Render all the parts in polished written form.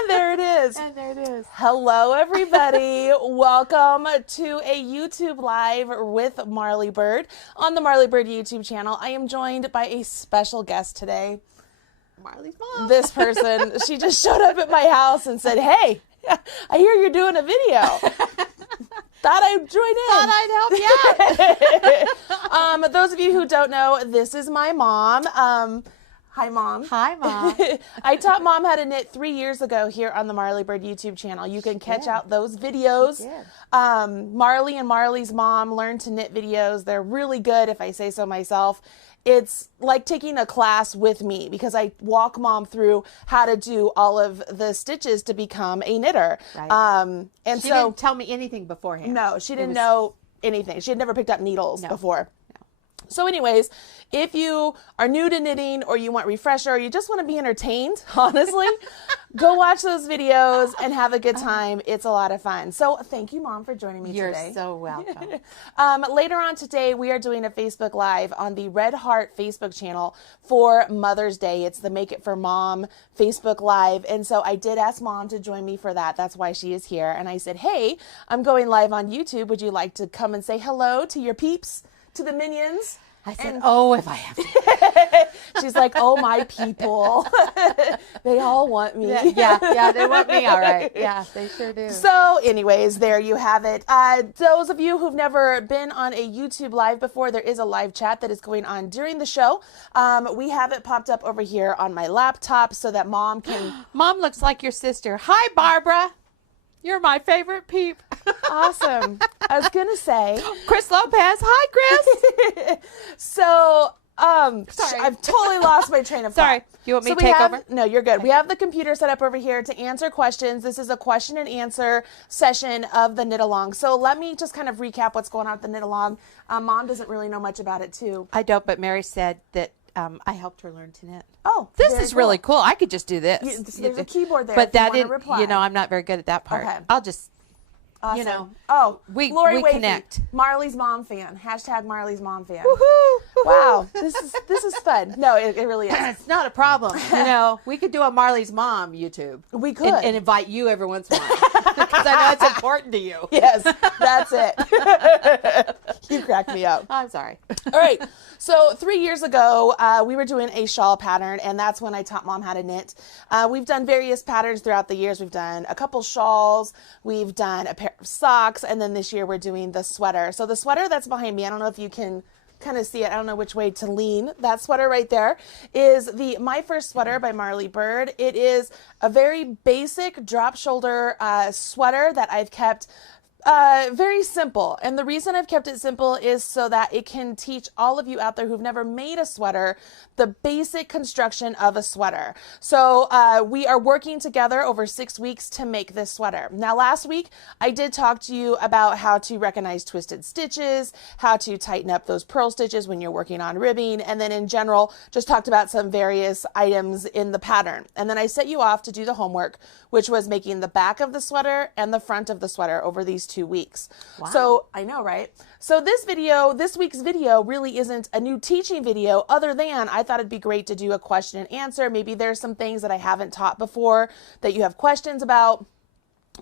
And there it is. And there it is. Hello, everybody. Welcome to a YouTube Live with Marley Bird on the Marley Bird YouTube channel. I am joined by a special guest today. Marley's mom. This person, she just showed up at my house and said, hey, I hear you're doing a video. Thought I'd join in. Thought I'd help you out. Those of you who don't know, this is my mom. Hi, Mom. Hi, Mom. I taught Mom how to knit 3 years ago here on the Marley Bird YouTube channel. You can catch out those videos. Marley and Marley's mom learn to knit videos. They're really good, if I say so myself. It's like taking a class with me because I walk Mom through how to do all of the stitches to become a knitter. Right. And she so didn't tell me anything beforehand. No, she didn't know anything. She had never picked up needles before. So anyways, if you are new to knitting or you want refresher or you just want to be entertained, honestly, go watch those videos and have a good time. It's a lot of fun. So thank you, Mom, for joining me today. You're so welcome. Later on today, we are doing a Facebook Live on the Red Heart Facebook channel for Mother's Day. It's the Make It for Mom Facebook Live. And so I did ask Mom to join me for that. That's why she is here. And I said, hey, I'm going live on YouTube. Would you like to come and say hello to your peeps? To the minions? I said, oh, if I have to. She's like, oh, my people. They all want me. Yeah, they want me, all right. Yeah, they sure do. So anyways, there you have it. Those of you who've never been on a YouTube Live before, there is a live chat that is going on during the show. We have it popped up over here on my laptop so that Mom can... Mom looks like your sister. Hi, Barbara. You're my favorite peep. Awesome. I was going to say... Chris Lopez. Hi, Chris. So, Sorry. I've totally lost my train of thought. Sorry. You want me to take over? No, you're good. We have the computer set up over here to answer questions. This is a question and answer session of the knit along. So let me just kind of recap what's going on with the knit along. Mom doesn't really know much about it too. I don't, but Mary said that I helped her learn to knit. Oh, this is really cool. I could just do this. There's a keyboard there. But that didn't, I'm not very good at that part. Okay. I'll just, Awesome. we Lori Wavy, connect. Marley's mom fan. Hashtag Marley's mom fan. Woohoo! Wow, this is fun. No, it really is. It's not a problem. We could do a Marley's mom YouTube. We could. And invite you every once in a while. Because I know it's important to you. Yes, that's it. You crack me up. I'm sorry. All right. So 3 years ago, we were doing a shawl pattern, and that's when I taught Mom how to knit. We've done various patterns throughout the years. We've done a couple shawls. We've done a pair of socks, and then this year we're doing the sweater. So the sweater that's behind me, I don't know if you can kind of see it. I don't know which way to lean. That sweater right there is the My First Sweater by Marley Bird. It is a very basic drop shoulder sweater that I've kept very simple. And the reason I've kept it simple is so that it can teach all of you out there who've never made a sweater the basic construction of a sweater. So we are working together over 6 weeks to make this sweater. Now last week I did talk to you about how to recognize twisted stitches, how to tighten up those purl stitches when you're working on ribbing, and then in general just talked about some various items in the pattern. And then I set you off to do the homework, which was making the back of the sweater and the front of the sweater over these 2 weeks. Wow. So I know, right? So this week's video really isn't a new teaching video other than I thought it'd be great to do a question and answer. Maybe there's some things that I haven't taught before that you have questions about.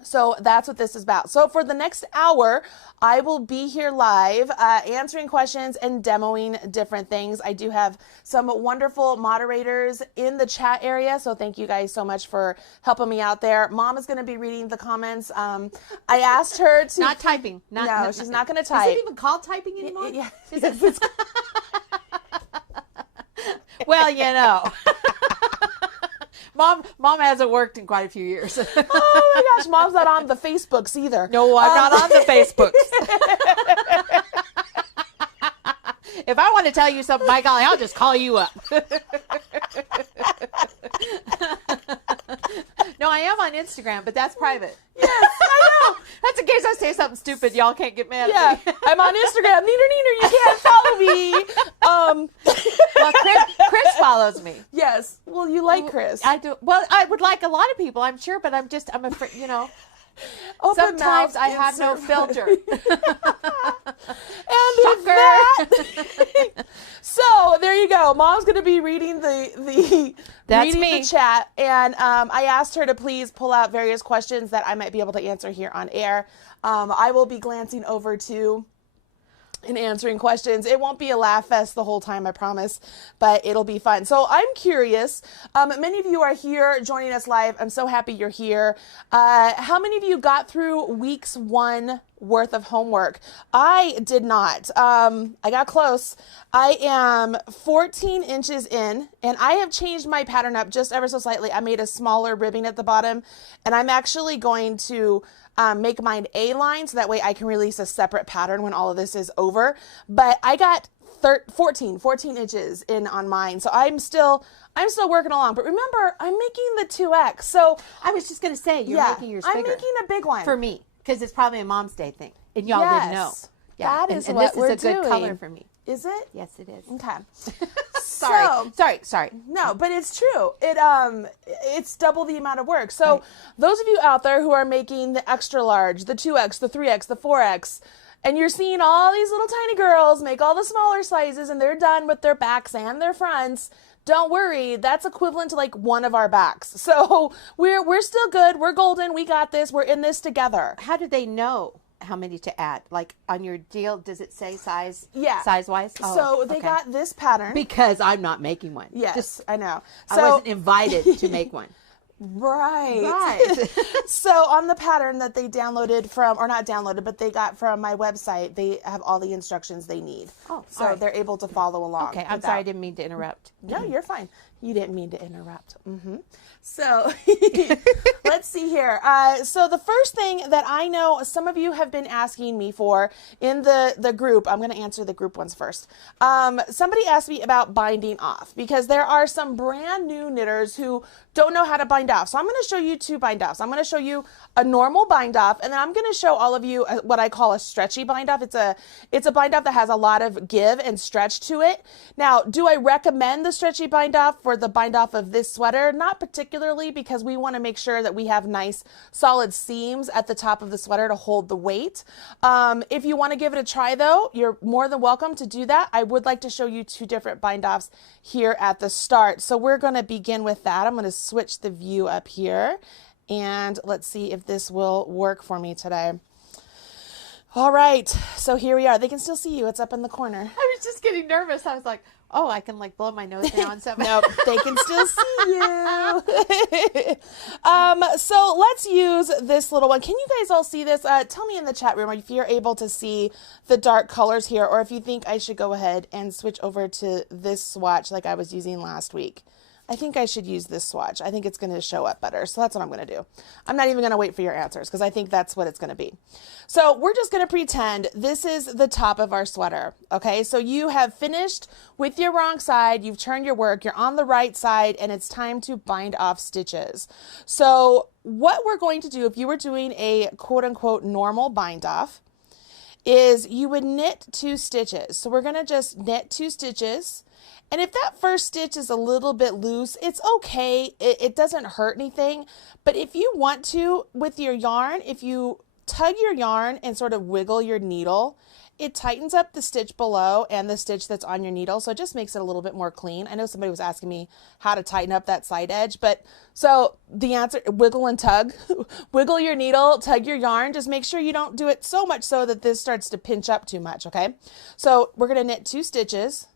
So that's what this is about. So for the next hour, I will be here live answering questions and demoing different things. I do have some wonderful moderators in the chat area, so thank you guys so much for helping me out there. Mom is going to be reading the comments. I asked her to... Not typing. No, she's not going to type. Is it even called typing anymore? Yeah. Well, Mom hasn't worked in quite a few years. Oh my gosh, Mom's not on the Facebooks either. No, I'm not on the Facebooks. If I want to tell you something, by golly, I'll just call you up. No, I am on Instagram, but that's private. Yes, I know. That's in case I say something stupid. Y'all can't get mad at me. I'm on Instagram. Neener, you can't follow me. Well, Chris follows me. Yes. Well, you like Chris. I do. Well, I would like a lot of people, I'm sure, but I'm afraid, Open Sometimes mouth I have no insert- filter. And with that, so there you go. Mom's going to be reading the chat, and I asked her to please pull out various questions that I might be able to answer here on air. I will be glancing over to and answering questions. It won't be a laugh fest the whole time, I promise, but it'll be fun. So I'm curious. Many of you are here joining us live. I'm so happy you're here. How many of you got through week's 1 worth of homework? I did not. I got close. I am 14 inches in, and I have changed my pattern up just ever so slightly. I made a smaller ribbing at the bottom, and I'm actually going to make mine A-line so that way I can release a separate pattern when all of this is over. But I got 14 inches in on mine. So I'm still working along. But remember, I'm making the 2X. So I was just going to say, you're making yours bigger. I'm making a big one. For me, because it's probably a Mom's Day thing. And y'all didn't know. Yeah. That is and what this is a good color for me. Is it? Yes, it is. Okay. Sorry. No, but it's true. It's double the amount of work. So those of you out there who are making the extra large, the 2X, the 3X, the 4X, and you're seeing all these little tiny girls make all the smaller sizes and they're done with their backs and their fronts, don't worry. That's equivalent to like one of our backs. So we're still good. We're golden. We got this. We're in this together. How do they know how many to add? Like on your deal, does it say size? Yeah. Size-wise? Oh, so they got this pattern. Because I'm not making one. Yes, I know. So, I wasn't invited to make one. Right. So on the pattern that they downloaded from, or not downloaded, but they got from my website, they have all the instructions they need. Oh, so they're able to follow along. Okay, I'm sorry, I didn't mean to interrupt. No, you're fine. You didn't mean to interrupt. So let's see here. So the first thing that I know some of you have been asking me for in the group, I'm going to answer the group ones first. Somebody asked me about binding off because there are some brand new knitters who don't know how to bind off. So I'm going to show you 2 bind offs. I'm going to show you a normal bind off, and then I'm going to show all of you what I call a stretchy bind off. It's a bind off that has a lot of give and stretch to it. Now, do I recommend the stretchy bind off for the bind off of this sweater? Not particularly, because we want to make sure that we have nice solid seams at the top of the sweater to hold the weight. If you want to give it a try though, you're more than welcome to do that. I would like to show you 2 different bind offs here at the start. So we're going to begin with that. I'm going to switch the view up here and let's see if this will work for me today. All right, so here we are. They can still see you. It's up in the corner. I was just getting nervous. I was like, oh, I can like blow my nose down. Nope, they can still see you. So let's use this little one. Can you guys all see this? Tell me in the chat room if you're able to see the dark colors here, or if you think I should go ahead and switch over to this swatch like I was using last week. I think I should use this swatch. I think it's going to show up better. So that's what I'm going to do. I'm not even going to wait for your answers because I think that's what it's going to be. So we're just going to pretend this is the top of our sweater. Okay, so you have finished with your wrong side. You've turned your work. You're on the right side and it's time to bind off stitches. So what we're going to do if you were doing a quote unquote normal bind off is you would knit 2 stitches. So we're going to just knit 2 stitches. And if that first stitch is a little bit loose, it's okay. It doesn't hurt anything. But if you want to, with your yarn, if you tug your yarn and sort of wiggle your needle, it tightens up the stitch below and the stitch that's on your needle. So it just makes it a little bit more clean. I know somebody was asking me how to tighten up that side edge, but so the answer, wiggle and tug. Wiggle your needle, tug your yarn. Just make sure you don't do it so much so that this starts to pinch up too much, okay? So we're gonna knit 2 stitches.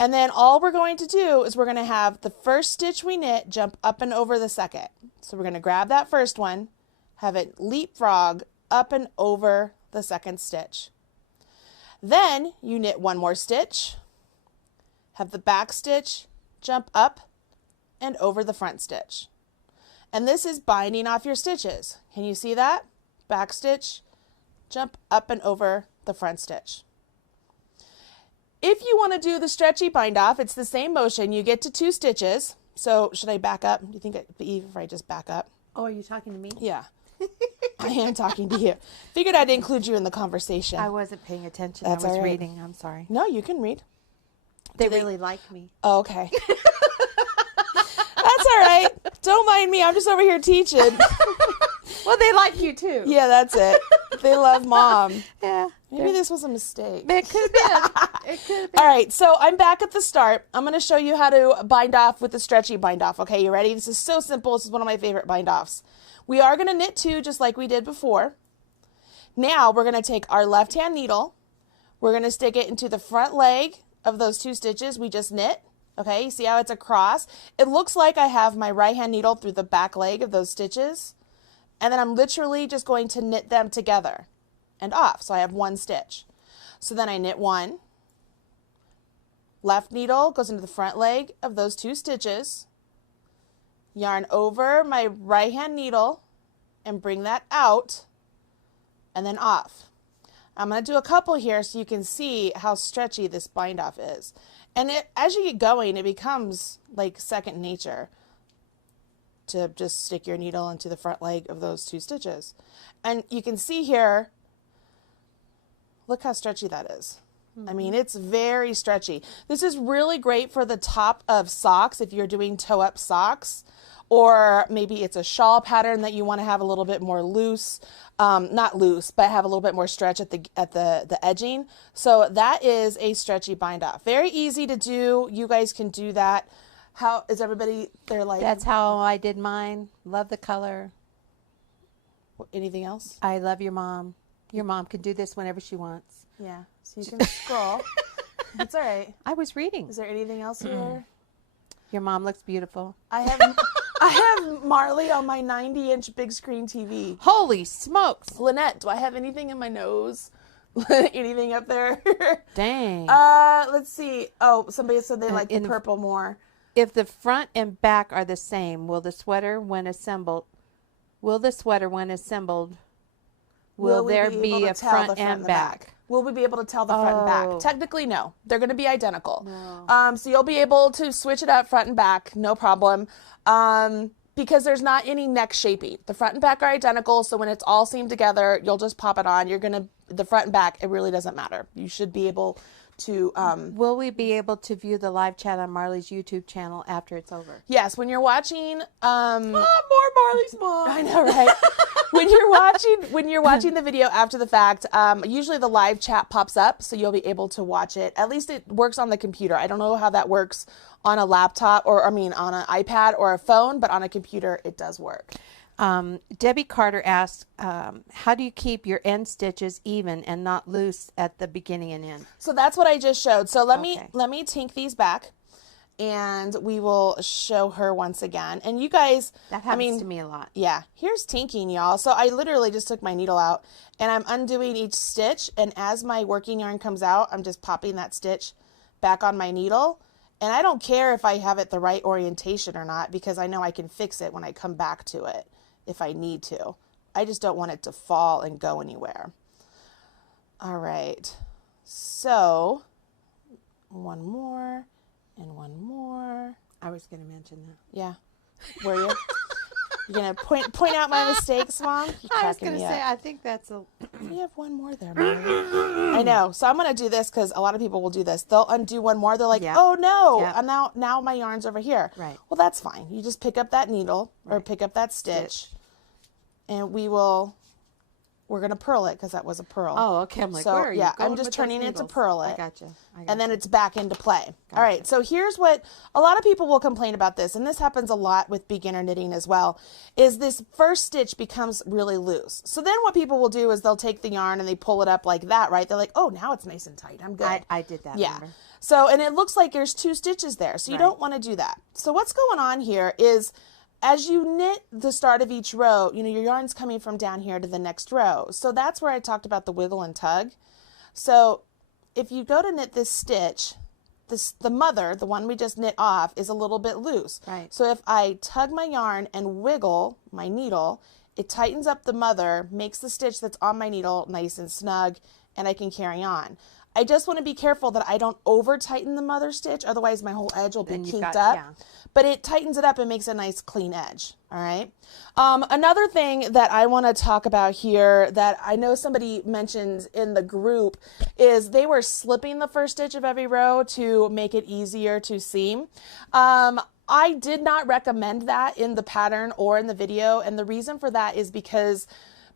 And then all we're going to do is we're going to have the first stitch we knit jump up and over the second. So we're going to grab that first one, have it leapfrog up and over the second stitch. Then you knit 1 more stitch, have the back stitch jump up and over the front stitch. And this is binding off your stitches. Can you see that? Back stitch, jump up and over the front stitch. If you want to do the stretchy bind off, it's the same motion. You get to 2 stitches. So should I back up? Do you think it'd be easier if I just back up? Oh, are you talking to me? Yeah. I am talking to you. Figured I'd include you in the conversation. I wasn't paying attention. That's I was all right. reading. I'm sorry. No, you can read. They really like me. Oh, okay. That's all right. Don't mind me. I'm just over here teaching. Well, they like you too. Yeah, that's it. They love mom. Yeah. Maybe this was a mistake. It could have been. It could have been. All right, so I'm back at the start. I'm going to show you how to bind off with the stretchy bind off. Okay, you ready? This is so simple. This is one of my favorite bind offs. We are going to knit 2 just like we did before. Now we're going to take our left hand needle. We're going to stick it into the front leg of those 2 stitches we just knit. Okay, you see how it's across? It looks like I have my right hand needle through the back leg of those stitches. And then I'm literally just going to knit them together and off. So I have 1 stitch. So then I knit 1. Left needle goes into the front leg of those 2 stitches. Yarn over my right hand needle and bring that out and then off. I'm going to do a couple here so you can see how stretchy this bind off is. And as you get going, it becomes like second nature to just stick your needle into the front leg of those 2 stitches. And you can see here, look how stretchy that is. I mean, it's very stretchy. This is really great for the top of socks if you're doing toe-up socks, or maybe it's a shawl pattern that you want to have a little bit more loose, not loose, but have a little bit more stretch at the edging. So that is a stretchy bind off. Very easy to do. You guys can do that. How is everybody there? Like, That's how I did mine. Love the color. anything else? I love your mom. Your mom can do this whenever she wants. Yeah. So you can scroll. That's all right. I was reading. Is there anything else here? Your mom looks beautiful. I have Marley on my 90-inch big screen TV. Holy smokes. Lynette, do I have anything in my nose? Anything up there? Dang. Let's see. Oh, somebody said they like the purple more. If the front and back are the same, will the sweater when assembled, will there be a front and back? Will we be able to tell the front and back? Oh. Technically, no. They're going to be identical. No. So you'll be able to switch it up front and back, no problem. Because there's not any neck shaping. The front and back are identical, so when it's all seamed together, you'll just pop it on. The front and back, it really doesn't matter. You should be able to... Will we be able to view the live chat on Marley's YouTube channel after it's over? Yes, when you're watching... more Marley's mom. I know, right? when you're watching the video after the fact, usually the live chat pops up, so you'll be able to watch it. At least it works on the computer. I don't know how that works on a laptop on an iPad or a phone, but on a computer it does work. Debbie Carter asked, how do you keep your end stitches even and not loose at the beginning and end? So that's what I just showed. So let me tink these back, and we will show her once again. And you guys, That happens to me a lot. Yeah, here's tinking, y'all. So I literally just took my needle out and I'm undoing each stitch, and as my working yarn comes out, I'm just popping that stitch back on my needle. And I don't care if I have it the right orientation or not, because I know I can fix it when I come back to it if I need to. I just don't want it to fall and go anywhere. All right, so one more and one more. I was going to mention that. Yeah, were you? You're gonna point out my mistakes, Mom? You're I was cracking going to me say, up. I think that's a... You have one more there, Marley. I know. So I'm going to do this because a lot of people will do this. They'll undo one more. They're like, Yep. oh, no. Yep. And now my yarn's over here. Right. Well, that's fine. You just pick up that needle or pick up that stitch. And we're going to purl it because that was a purl. Oh, okay. I'm like, So, where are you yeah, going I'm just with turning those it to needles? purl it. I gotcha. And then it's back into play. All right, so here's what a lot of people will complain about this, and this happens a lot with beginner knitting as well, is this first stitch becomes really loose. So then what people will do is they'll take the yarn and they pull it up like that, right? They're like, oh, now it's nice and tight. I'm good. I did that. Yeah. Remember? So, and it looks like there's 2 stitches there, so you don't want to do that. So what's going on here is as you knit the start of each row, your yarn's coming from down here to the next row. So that's where I talked about the wiggle and tug. So if you go to knit this stitch, the mother, the one we just knit off, is a little bit loose. Right. So if I tug my yarn and wiggle my needle, it tightens up the mother, makes the stitch that's on my needle nice and snug, and I can carry on. I just want to be careful that I don't over tighten the mother stitch, otherwise my whole edge will be kinked up. Yeah. But it tightens it up and makes a nice clean edge. All right. Another thing that I want to talk about here that I know somebody mentioned in the group is they were slipping the first stitch of every row to make it easier to seam. I did not recommend that in the pattern or in the video. And the reason for that is because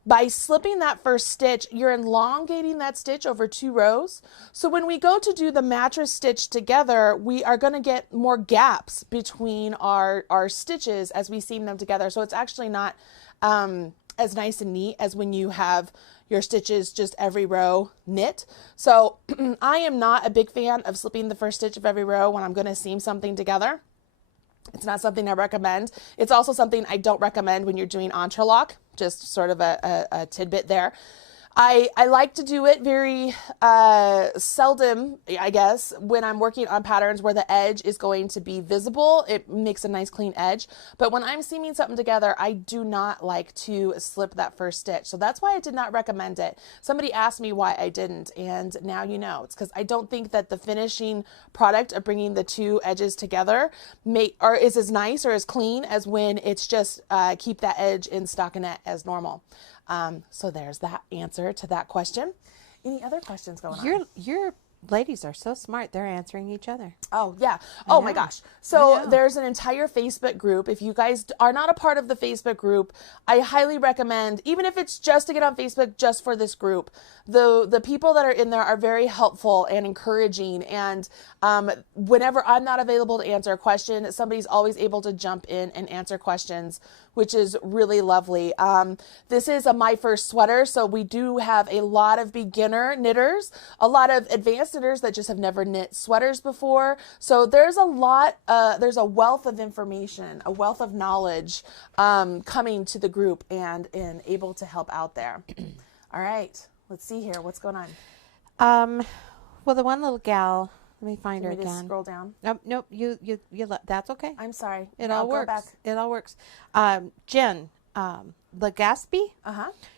by slipping that first stitch, you're elongating that stitch over 2 rows. So when we go to do the mattress stitch together, we are going to get more gaps between our stitches as we seam them together. So it's actually not as nice and neat as when you have your stitches just every row knit. So I am not a big fan of slipping the first stitch of every row when I'm going to seam something together. It's not something I recommend. It's also something I don't recommend when you're doing entrelock, just sort of a tidbit there. I like to do it very seldom, I guess, when I'm working on patterns where the edge is going to be visible. It makes a nice clean edge. But when I'm seaming something together, I do not like to slip that first stitch. So that's why I did not recommend it. Somebody asked me why I didn't, and now you know. It's because I don't think that the finishing product of bringing the 2 edges together is as nice or as clean as when it's just keep that edge in stockinette as normal. So there's that answer to that question. Any other questions going on? Your ladies are so smart. They're answering each other. Oh, yeah. Oh, my gosh. So there's an entire Facebook group. If you guys are not a part of the Facebook group, I highly recommend, even if it's just to get on Facebook just for this group, the people that are in there are very helpful and encouraging. And whenever I'm not available to answer a question, somebody's always able to jump in and answer questions, which is really lovely. This is my first sweater, so we do have a lot of beginner knitters, a lot of advanced knitters that just have never knit sweaters before. So there's a lot, there's a wealth of information, a wealth of knowledge coming to the group and able to help out there. All right, let's see here. What's going on? Well, the one little gal, let me find her again. Just scroll down. Nope. You that's okay. I'm sorry. It all works. It all works. Jen Legaspi.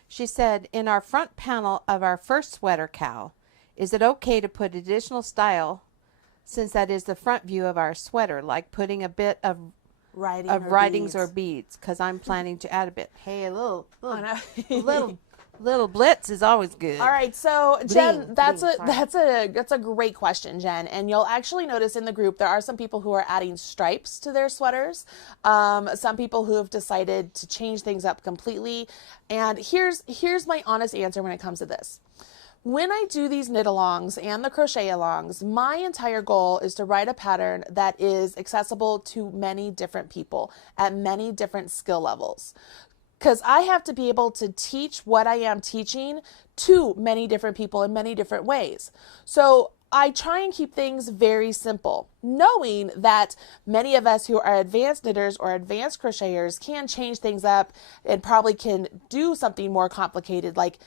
She said, in our front panel of our first sweater cowl, is it okay to put additional style since that is the front view of our sweater, like putting a bit of writings or beads? Because I'm planning to add a bit. Hey, a little blitz is always good. All right, so Jen, that's a great question, Jen. And you'll actually notice in the group there are some people who are adding stripes to their sweaters. Some people who have decided to change things up completely. And here's my honest answer when it comes to this. When I do these knit alongs and the crochet alongs, my entire goal is to write a pattern that is accessible to many different people at many different skill levels. Because I have to be able to teach what I am teaching to many different people in many different ways. So I try and keep things very simple, knowing that many of us who are advanced knitters or advanced crocheters can change things up and probably can do something more complicated, like,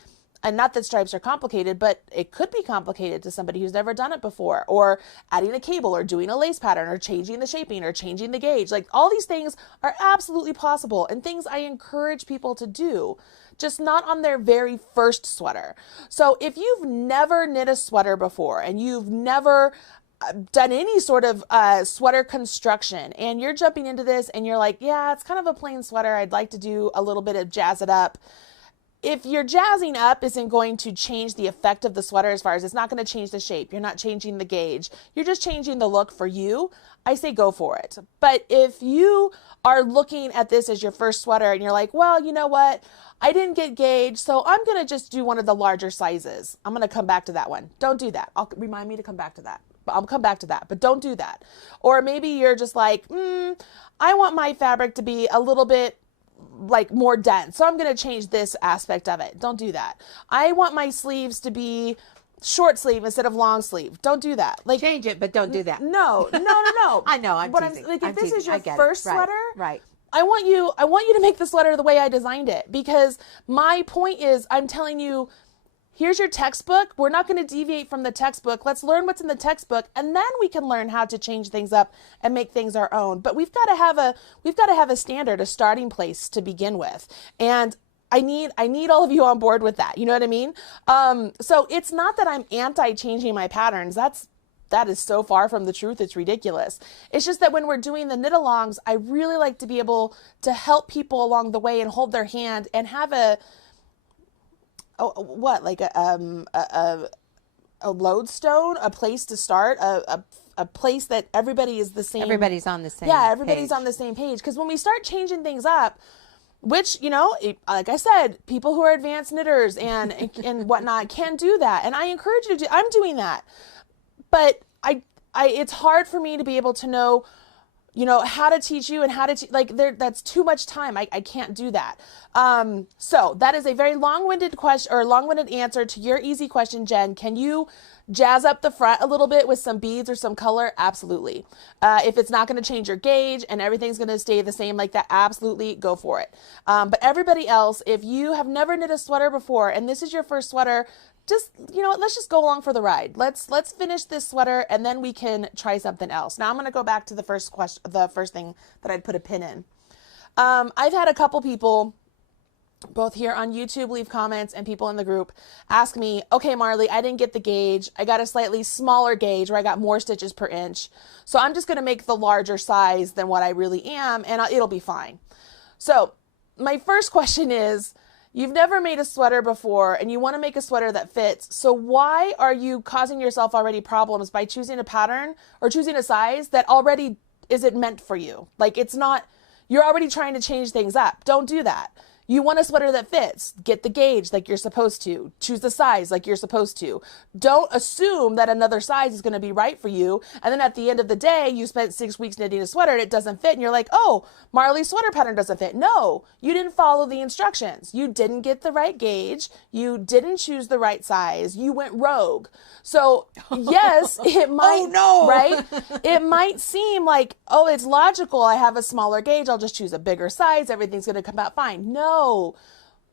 and not that stripes are complicated, but it could be complicated to somebody who's never done it before, or adding a cable or doing a lace pattern or changing the shaping or changing the gauge. Like, all these things are absolutely possible and things I encourage people to do, just not on their very first sweater. So if you've never knit a sweater before and you've never done any sort of sweater construction and you're jumping into this and you're like, yeah, it's kind of a plain sweater, I'd like to do a little bit of jazz it up. If your jazzing up isn't going to change the effect of the sweater, as far as it's not going to change the shape, you're not changing the gauge, you're just changing the look for you, I say go for it. But if you are looking at this as your first sweater and you're like, well, you know what, I didn't get gauge, so I'm going to just do one of the larger sizes. I'm going to come back to that one. Don't do that. Remind me to come back to that. I'll come back to that, but don't do that. Or maybe you're just like, I want my fabric to be a little bit like more dense, so I'm going to change this aspect of it. Don't do that. I want my sleeves to be short sleeve instead of long sleeve. Don't do that. Like, change it, but don't do that. No. I know. I'm teasing. If this is your first sweater, right. I want you to make the sweater the way I designed it, because my point is, I'm telling you, here's your textbook. We're not going to deviate from the textbook. Let's learn what's in the textbook, and then we can learn how to change things up and make things our own. But we've got to have a standard, a starting place to begin with. And I need all of you on board with that. You know what I mean? So it's not that I'm anti-changing my patterns. That is so far from the truth, it's ridiculous. It's just that when we're doing the knit-alongs, I really like to be able to help people along the way and hold their hand and have a lodestone, a place to start, a place that everybody is the same. Everybody's on the same Yeah, everybody's page. on the same page. Because when we start changing things up, which, you know, like I said, people who are advanced knitters and whatnot can do that. And I encourage you to do, I'm doing that. But it's hard for me to be able to know, you know, how to teach you and how to, that's too much time. I can't do that. So that is a very long-winded question, or long-winded answer to your easy question, Jen. Can you jazz up the front a little bit with some beads or some color? Absolutely. If it's not going to change your gauge and everything's going to stay the same like that, absolutely go for it. But everybody else, if you have never knit a sweater before and this is your first sweater, just, you know what, let's just go along for the ride. Let's finish this sweater and then we can try something else. Now I'm going to go back to the first question, the first thing that I'd put a pin in. I've had a couple people, both here on YouTube, leave comments, and people in the group ask me, okay, Marley, I didn't get the gauge. I got a slightly smaller gauge where I got more stitches per inch. So I'm just going to make the larger size than what I really am, and it'll be fine. So my first question is, you've never made a sweater before and you want to make a sweater that fits. So why are you causing yourself already problems by choosing a pattern or choosing a size that already isn't meant for you? Like, it's not, you're already trying to change things up. Don't do that. You want a sweater that fits. Get the gauge like you're supposed to. Choose the size like you're supposed to. Don't assume that another size is going to be right for you. And then at the end of the day, you spent 6 weeks knitting a sweater and it doesn't fit. And you're like, oh, Marley's sweater pattern doesn't fit. No, you didn't follow the instructions. You didn't get the right gauge. You didn't choose the right size. You went rogue. So yes, it might, oh, no. right? It might seem like, oh, it's logical. I have a smaller gauge. I'll just choose a bigger size. Everything's going to come out fine. No,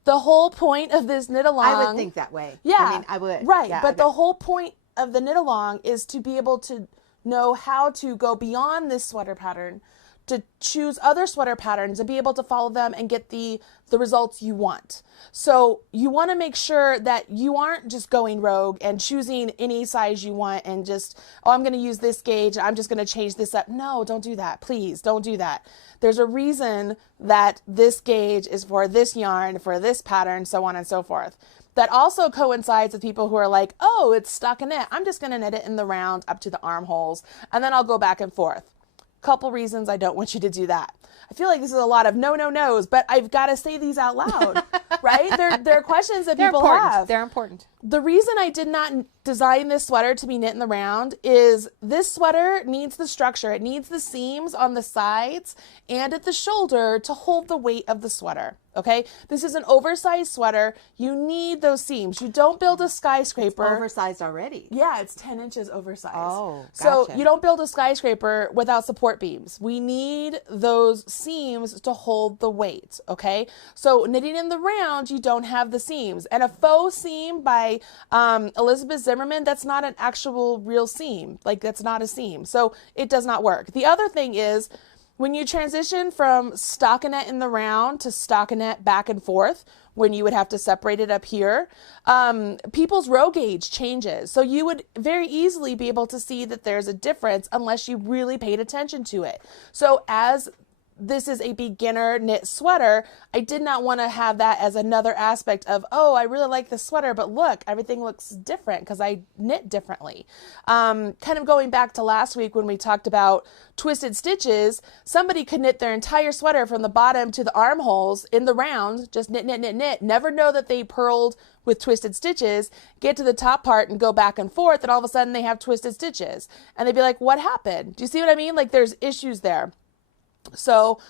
the whole point of this knit along. I would think that way. Yeah. I mean, I would. Right. Yeah, but the whole point of the knit along is to be able to know how to go beyond this sweater pattern, to choose other sweater patterns and be able to follow them and get the results you want. So you want to make sure that you aren't just going rogue and choosing any size you want and just, oh, I'm going to use this gauge. I'm just going to change this up. No, don't do that. Please don't do that. There's a reason that this gauge is for this yarn, for this pattern, so on and so forth. That also coincides with people who are like, oh, it's stockinette. I'm just going to knit it in the round up to the armholes, and then I'll go back and forth. Couple reasons I don't want you to do that. I feel like this is a lot of no's, but I've got to say these out loud, right? They're questions that people have. They're important. The reason I did not design this sweater to be knit in the round is this sweater needs the structure. It needs the seams on the sides and at the shoulder to hold the weight of the sweater. Okay, this is an oversized sweater. You need those seams. You don't build a skyscraper. It's oversized already. Yeah, it's 10 inches oversized. Oh, So gotcha. you don't build a skyscraper without support beams. We need those seams to hold the weight, okay? So knitting in the round, you don't have the seams. And a faux seam by Elizabeth Zimmerman, that's not an actual real seam. Like, that's not a seam. So it does not work. The other thing is, when you transition from stockinette in the round to stockinette back and forth, when you would have to separate it up here, people's row gauge changes. So you would very easily be able to see that there's a difference unless you really paid attention to it. So as this is a beginner knit sweater, I did not want to have that as another aspect of, oh, I really like the sweater, but look, everything looks different because I knit differently. Kind of going back to last week when we talked about twisted stitches, somebody could knit their entire sweater from the bottom to the armholes in the round, just knit, knit, knit, knit, never know that they purled with twisted stitches, get to the top part and go back and forth, and all of a sudden they have twisted stitches. And they'd be like, what happened? Do you see what I mean? Like, there's issues there. So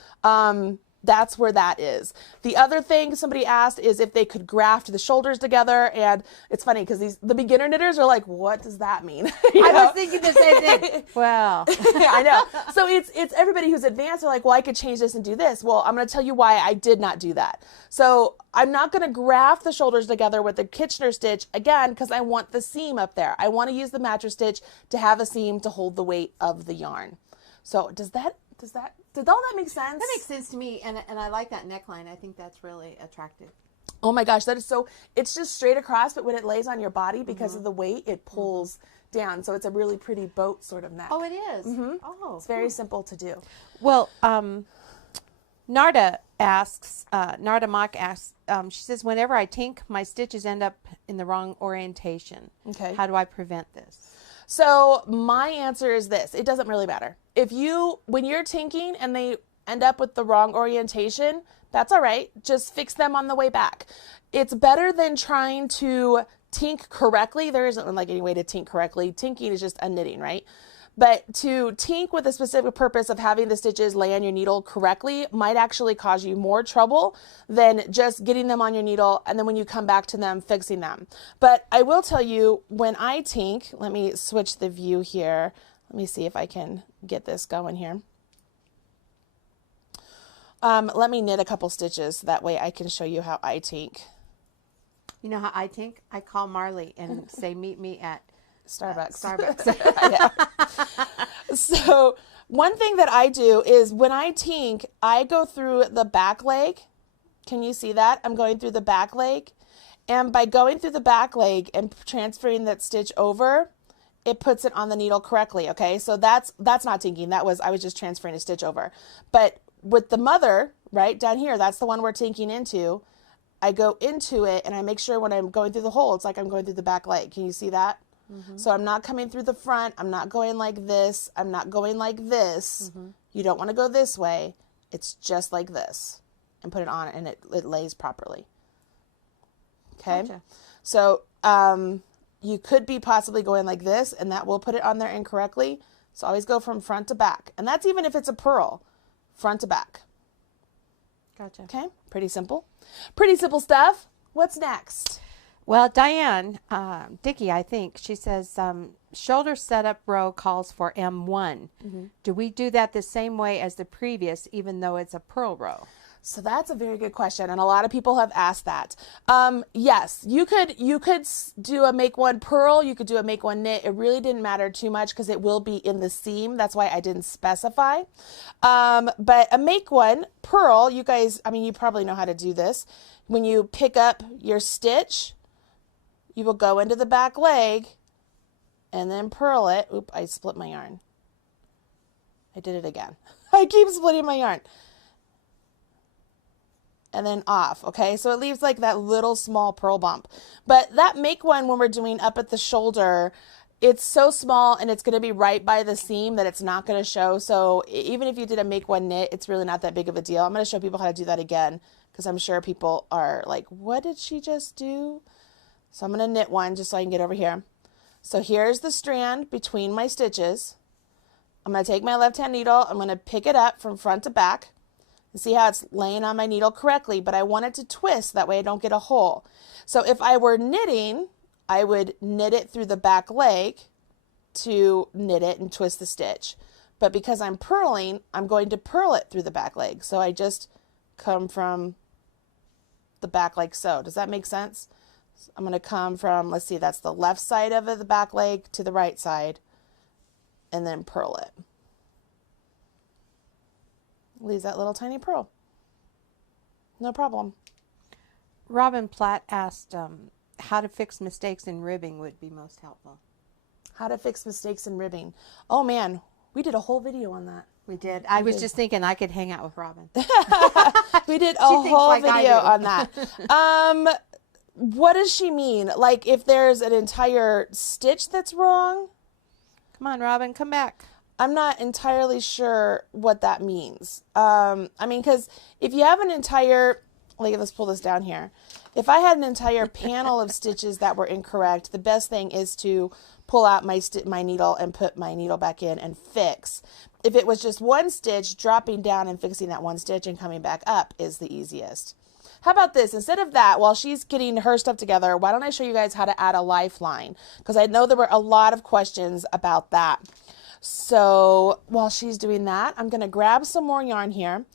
that's where that is. The other thing somebody asked is if they could graft the shoulders together. And it's funny because the beginner knitters are like, what does that mean? I was thinking the same thing. Well, I know. So it's everybody who's advanced are like, well, I could change this and do this. Well, I'm going to tell you why I did not do that. So I'm not going to graft the shoulders together with the Kitchener stitch again, because I want the seam up there. I want to use the mattress stitch to have a seam to hold the weight of the yarn. So did all that make sense? That makes sense to me, and I like that neckline. I think that's really attractive. Oh my gosh, that is so, it's just straight across, but when it lays on your body, because of the weight, it pulls down. So it's a really pretty boat sort of neck. Oh, it is? Oh. It's very simple to do. Well, Narda asks, Narda Mock asks, she says, whenever I tink, my stitches end up in the wrong orientation. Okay. How do I prevent this? So my answer is this. It doesn't really matter. When you're tinking and they end up with the wrong orientation, that's all right. Just fix them on the way back. It's better than trying to tink correctly. There isn't like any way to tink correctly. Tinking is just unknitting, right? But to tink with a specific purpose of having the stitches lay on your needle correctly might actually cause you more trouble than just getting them on your needle and then when you come back to them, fixing them. But I will tell you, when I tink, let me switch the view here. Let me see if I can get this going here. Let me knit a couple stitches. That way I can show you how I tink. You know how I tink? I call Marley and say, meet me at Starbucks. Starbucks. So one thing that I do is when I tink, I go through the back leg. Can you see that? I'm going through the back leg. And by going through the back leg and transferring that stitch over, it puts it on the needle correctly. Okay. So that's not tinking. I was just transferring a stitch over. But with the mother, right down here, that's the one we're tinking into. I go into it and I make sure when I'm going through the hole, it's like I'm going through the back leg. Can you see that? Mm-hmm. So I'm not coming through the front. I'm not going like this. I'm not going like this. Mm-hmm. You don't want to go this way. It's just like this. And put it on and it lays properly. Okay. Gotcha. So you could be possibly going like this and that will put it on there incorrectly. So always go from front to back. And that's even if it's a purl, front to back. Gotcha. Okay. Pretty simple. Pretty simple stuff. What's next? Well, Diane Dickey, I think, she says shoulder setup row calls for M1. Mm-hmm. Do we do that the same way as the previous, even though it's a purl row? So that's a very good question, and a lot of people have asked that. Yes, you could do a make one purl, you could do a make one knit. It really didn't matter too much because it will be in the seam. That's why I didn't specify. But a make one purl, you guys, I mean, you probably know how to do this. When you pick up your stitch, you will go into the back leg and then purl it. Oop, I split my yarn. I did it again. I keep splitting my yarn. And then off, okay? So it leaves like that little small purl bump. But that make one when we're doing up at the shoulder, it's so small and it's going to be right by the seam that it's not going to show. So even if you did a make one knit, it's really not that big of a deal. I'm going to show people how to do that again because I'm sure people are like, what did she just do? So I'm going to knit one just so I can get over here. So here's the strand between my stitches. I'm going to take my left hand needle. I'm going to pick it up from front to back. And see how it's laying on my needle correctly, but I want it to twist. That way I don't get a hole. So if I were knitting, I would knit it through the back leg to knit it and twist the stitch. But because I'm purling, I'm going to purl it through the back leg. So I just come from the back like so. Does that make sense? I'm going to come from, let's see, that's the left side of the back leg to the right side and then purl it. Leaves that little tiny purl. No problem. Robin Platt asked how to fix mistakes in ribbing would be most helpful. How to fix mistakes in ribbing. Oh man, we did a whole video on that. We did. I was just thinking I could hang out with Robin. We did a whole video on that. What does she mean? Like if there's an entire stitch that's wrong? Come on, Robin, come back. I'm not entirely sure what that means. I mean, because if you have an entire, like, let's pull this down here. If I had an entire panel of stitches that were incorrect, the best thing is to pull out my needle and put my needle back in and fix. If it was just one stitch, dropping down and fixing that one stitch and coming back up is the easiest. How about this? Instead of that, while she's getting her stuff together, why don't I show you guys how to add a lifeline? Because I know there were a lot of questions about that. So while she's doing that, I'm going to grab some more yarn here.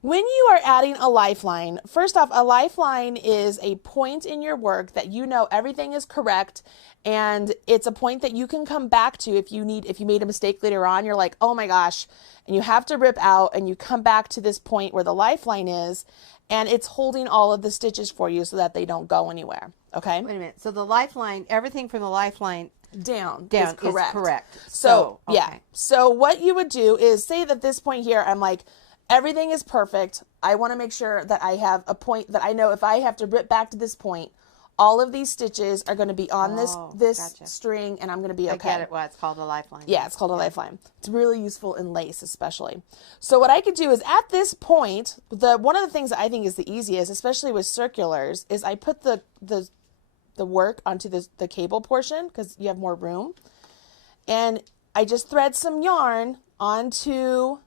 When you are adding a lifeline, first off, a lifeline is a point in your work that you know everything is correct, and it's a point that you can come back to if you made a mistake later on. You're like, oh my gosh, and you have to rip out, and you come back to this point where the lifeline is, and it's holding all of the stitches for you so that they don't go anywhere. Okay? Wait a minute. So the lifeline, everything from the lifeline down is correct. So okay. Yeah. So what you would do is say that this point here, I'm like, everything is perfect. I want to make sure that I have a point that I know if I have to rip back to this point, all of these stitches are going to be on this gotcha. string, and I'm going to be okay. I get it. Well, it's called a lifeline. Yeah, it's called a lifeline. It's really useful in lace, especially. So what I could do is at this point, one of the things that I think is the easiest, especially with circulars, is I put the work onto the cable portion because you have more room, and I just thread some yarn onto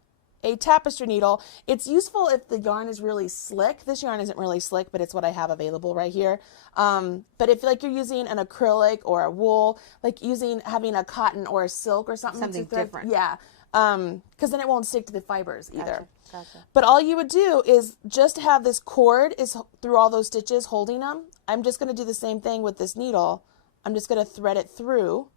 a tapestry needle. It's useful if the yarn is really slick. This yarn isn't really slick, but it's what I have available right here. But if like you're using an acrylic or a wool, like having a cotton or a silk or something different. Yeah. Because then it won't stick to the fibers either. Gotcha. But all you would do is just have this cord is through all those stitches holding them. I'm just going to do the same thing with this needle. I'm just going to thread it through.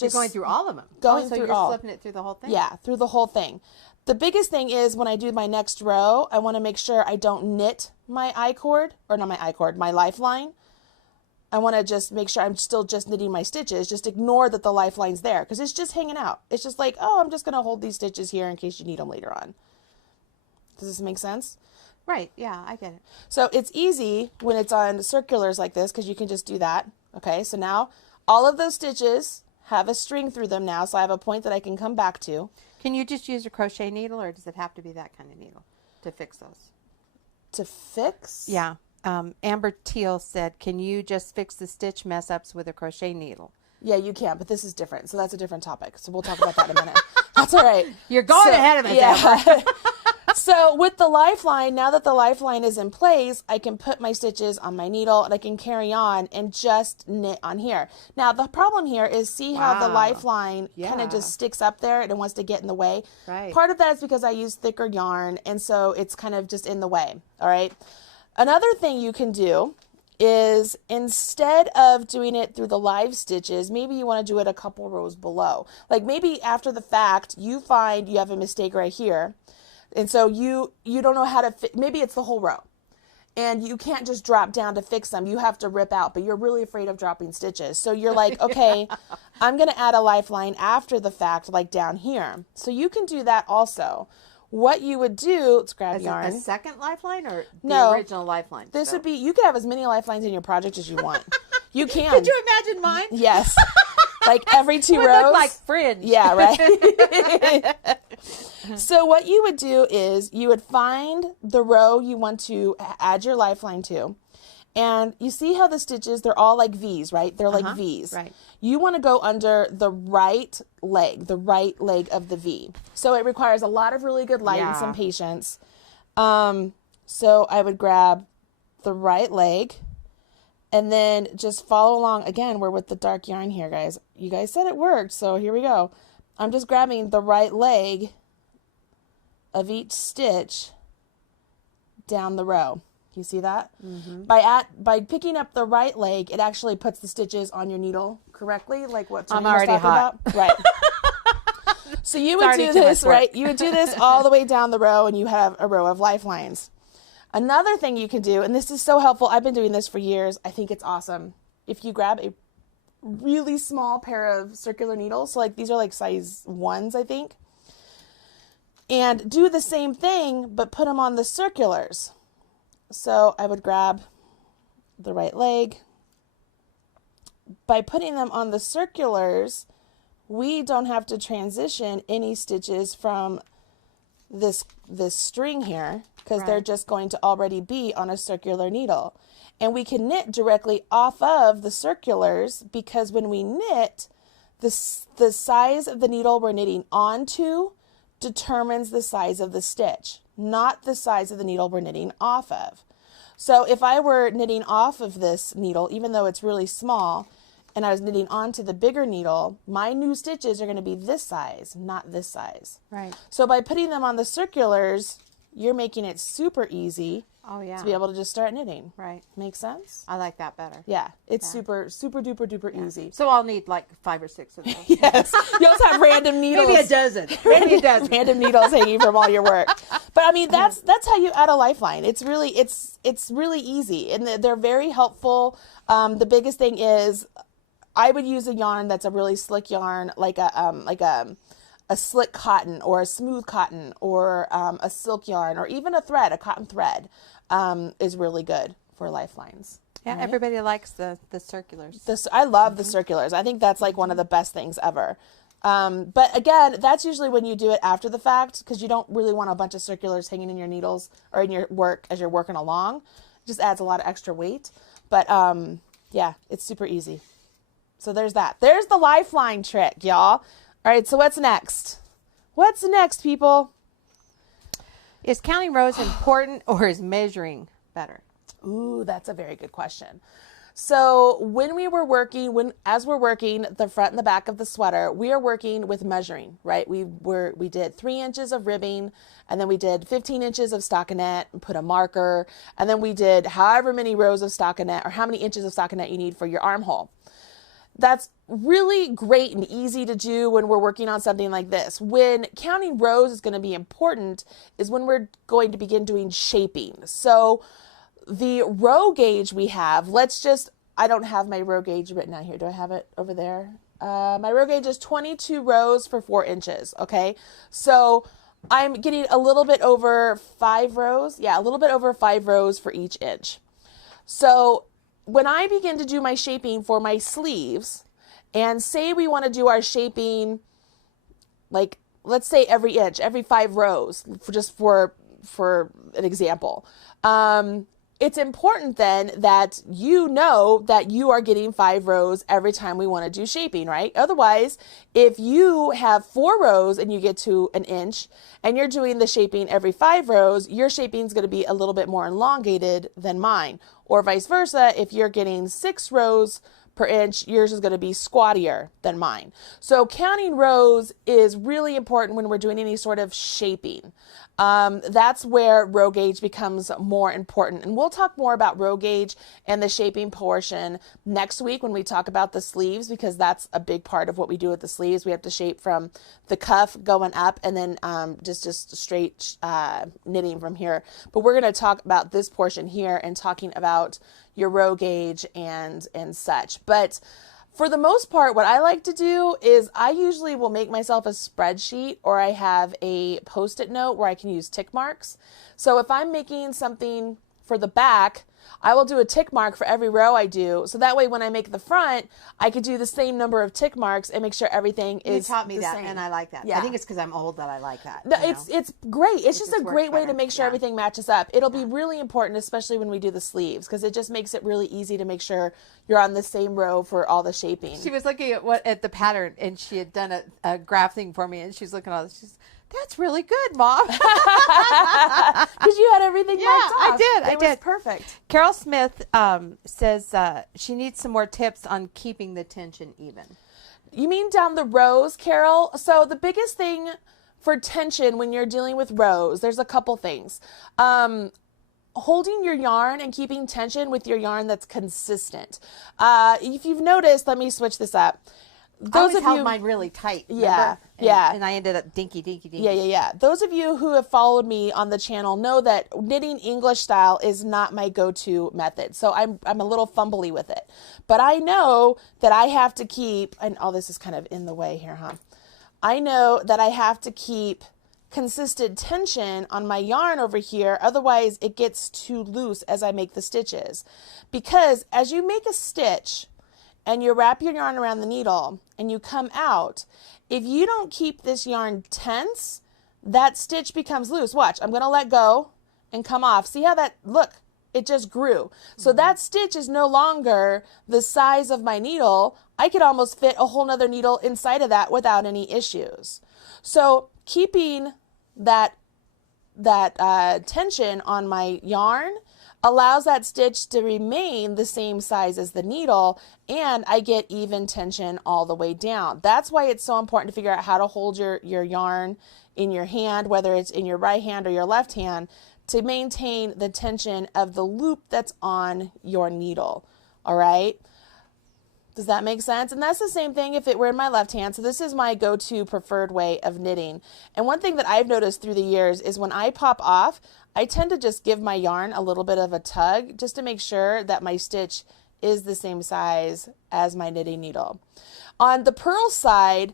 You're going through all of them. So you're slipping it through the whole thing? Yeah, through the whole thing. The biggest thing is when I do my next row, I want to make sure I don't knit my my lifeline. I want to just make sure I'm still just knitting my stitches. Just ignore that the lifeline's there because it's just hanging out. It's just like, oh, I'm just going to hold these stitches here in case you need them later on. Does this make sense? Right. Yeah, I get it. So it's easy when it's on circulars like this because you can just do that. Okay, so now all of those stitches have a string through them now, so I have a point that I can come back to. Can you just use a crochet needle, or does it have to be that kind of needle to fix those? To fix? Yeah. Amber Teal said, can you just fix the stitch mess ups with a crochet needle? Yeah, you can, but this is different. So that's a different topic. So we'll talk about that in a minute. That's all right. You're going ahead of us, Amber. So with the lifeline, now that the lifeline is in place, I can put my stitches on my needle and I can carry on and just knit on here. Now the problem here is see how the lifeline kind of just sticks up there and it wants to get in the way. Right. Part of that is because I use thicker yarn and so it's kind of just in the way. All right. Another thing you can do is instead of doing it through the live stitches, maybe you want to do it a couple rows below. Like maybe after the fact, you find you have a mistake right here. And so you don't know how to maybe it's the whole row and you can't just drop down to fix them. You have to rip out, but you're really afraid of dropping stitches. So you're like, okay, I'm going to add a lifeline after the fact, like down here. So you can do that also. What you would do, let's grab yarn. A second lifeline or no, the original lifeline? This would be, you could have as many lifelines in your project as you want. You can. Could you imagine mine? Yes. Like every two rows. Look like fringe. Yeah, right. So what you would do is you would find the row you want to add your lifeline to. And you see how the stitches, they're all like V's, right? They're like V's. Right. You want to go under the right leg of the V. So it requires a lot of really good light and some patience. So I would grab the right leg and then just follow along. Again, we're with the dark yarn here, guys. You guys said it worked, so here we go. I'm just grabbing the right leg of each stitch down the row. You see that? Mm-hmm. By picking up the right leg, it actually puts the stitches on your needle correctly, like what Tony was talking about. Right. So you would do this, right? You would do this all the way down the row, and you have a row of lifelines. Another thing you can do, and this is so helpful, I've been doing this for years. I think it's awesome. If you grab a really small pair of circular needles, so like these are like size 1s, I think, and do the same thing, but put them on the circulars. So I would grab the right leg. By putting them on the circulars, we don't have to transition any stitches from this string here because they're just going to already be on a circular needle. And we can knit directly off of the circulars because when we knit, the size of the needle we're knitting onto determines the size of the stitch, not the size of the needle we're knitting off of. So if I were knitting off of this needle, even though it's really small, and I was knitting onto the bigger needle, my new stitches are going to be this size, not this size. Right. So by putting them on the circulars, you're making it super easy to be able to just start knitting. Right. Make sense? I like that better. Yeah. It's super duper duper easy. So I'll need like 5 or 6 of those. Yes. You also have random needles. Maybe a dozen. Maybe a dozen. Random needles hanging from all your work. But I mean, that's how you add a lifeline. It's really easy, and they're very helpful. The biggest thing is I would use a yarn that's a really slick yarn, like a slick cotton or a smooth cotton or a silk yarn or even a cotton thread is really good for lifelines. Yeah, everybody likes the circulars. I love the circulars. I think that's like one of the best things ever. But again, that's usually when you do it after the fact, because you don't really want a bunch of circulars hanging in your needles or in your work as you're working along. It just adds a lot of extra weight. But yeah, it's super easy. So there's that. There's the lifeline trick, y'all. All right, so what's next? What's next, people? Is counting rows important or is measuring better? Ooh, that's a very good question. So when we were working, as we're working the front and the back of the sweater, we are working with measuring, right? We did 3 inches of ribbing, and then we did 15 inches of stockinette and put a marker, and then we did however many rows of stockinette or how many inches of stockinette you need for your armhole. That's really great and easy to do when we're working on something like this. When counting rows is going to be important is when we're going to begin doing shaping. So the row gauge we have, I don't have my row gauge written out here. Do I have it over there? My row gauge is 22 rows for 4 inches. Okay. So I'm getting a little bit over 5 rows. Yeah, a little bit over 5 rows for each inch. So when I begin to do my shaping for my sleeves, and say we want to do our shaping, like, let's say every inch, every 5 rows, for an example. It's important then that you know that you are getting 5 rows every time we want to do shaping, right? Otherwise, if you have 4 rows and you get to an inch and you're doing the shaping every 5 rows, your shaping is going to be a little bit more elongated than mine. Or vice versa, if you're getting 6 rows per inch, yours is going to be squattier than mine. So counting rows is really important when we're doing any sort of shaping. That's where row gauge becomes more important. And we'll talk more about row gauge and the shaping portion next week when we talk about the sleeves, because that's a big part of what we do with the sleeves. We have to shape from the cuff going up and then just straight knitting from here. But we're going to talk about this portion here and talking about your row gauge and such. But for the most part, what I like to do is I usually will make myself a spreadsheet, or I have a Post-it note where I can use tick marks. So if I'm making something for the back, I will do a tick mark for every row I do. So that way when I make the front, I could do the same number of tick marks and make sure everything is You taught me that, same. and I like that. Yeah. I think it's because I'm old that I like that. No, it's great. It's just a great way to better. make sure everything matches up. It'll be really important, especially when we do the sleeves, because it just makes it really easy to make sure you're on the same row for all the shaping. She was looking at the pattern, and she had done a graph thing for me, and she's looking at all this. She's, that's really good, Mom. Because you had everything marked off. I did. Was perfect. Carol Smith says she needs some more tips on keeping the tension even. You mean down the rows, Carol? So the biggest thing for tension when you're dealing with rows, there's a couple things. Holding your yarn and keeping tension with your yarn that's consistent. If you've noticed, let me switch this up. Those I held mine really tight. Yeah, yeah. And I ended up dinky. Yeah. Those of you who have followed me on the channel know that knitting English style is not my go-to method. So I'm a little fumbly with it. But I know that I have to keep, and all this is kind of in the way here, huh? I know that I have to keep consistent tension on my yarn over here. Otherwise, it gets too loose as I make the stitches. Because as you make a stitch, and you wrap your yarn around the needle and you come out, if you don't keep this yarn tense, that stitch becomes loose. Watch, I'm going to let go and come off. See how that, look, it just grew. So that stitch is no longer the size of my needle. I could almost fit a whole nother needle inside of that without any issues. So keeping that tension on my yarn allows that stitch to remain the same size as the needle, and I get even tension all the way down. That's why it's so important to figure out how to hold your yarn in your hand, whether it's in your right hand or your left hand, to maintain the tension of the loop that's on your needle. All right? Does that make sense? And that's the same thing if it were in my left hand. So this is my go-to preferred way of knitting. And one thing that I've noticed through the years is when I pop off, I tend to just give my yarn a little bit of a tug just to make sure that my stitch is the same size as my knitting needle. On the purl side,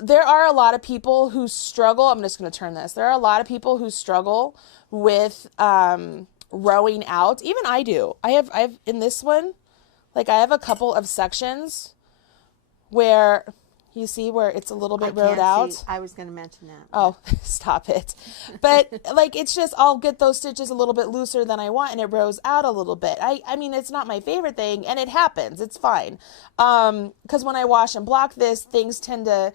there are a lot of people who struggle. I'm just going to turn this. There are a lot of people who struggle with rowing out. Even I do. I have in this one, like I have a couple of sections where you see where it's a little bit rowed out. I was going to mention that. Oh, stop it. But like, it's just, I'll get those stitches a little bit looser than I want and it rows out a little bit. I mean, it's not my favorite thing and it happens. It's fine. Cause when I wash and block this, things tend to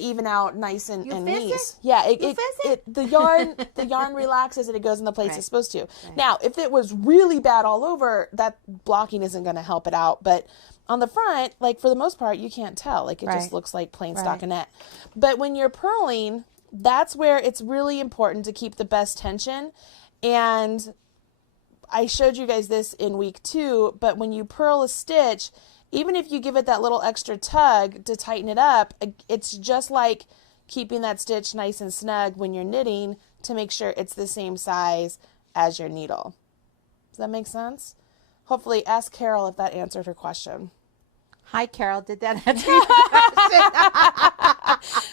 even out nice and neat. Yeah. The yarn relaxes and it goes in the place it's supposed to. Right. Now, if it was really bad all over, that blocking isn't going to help it out. But on the front, like for the most part, you can't tell. Like it just looks like plain stockinette. But when you're purling, that's where it's really important to keep the best tension. And I showed you guys this in week 2, but when you purl a stitch, even if you give it that little extra tug to tighten it up, it's just like keeping that stitch nice and snug when you're knitting to make sure it's the same size as your needle. Does that make sense? Hopefully, ask Carol if that answered her question. Hi, Carol. Did that answer your question?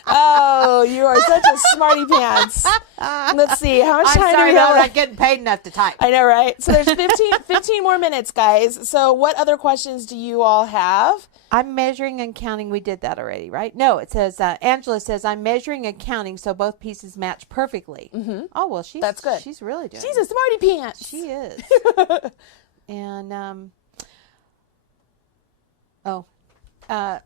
Oh, you are such a smarty pants. Let's see. How much time do we have? I'm not getting paid enough to type. I know, right? So there's 15 more minutes, guys. So what other questions do you all have? I'm measuring and counting. We did that already, right? No, it says, Angela says, I'm measuring and counting so both pieces match perfectly. Mm-hmm. Oh, well, that's good. She's really doing it. She's a smarty pants. She is. And, where are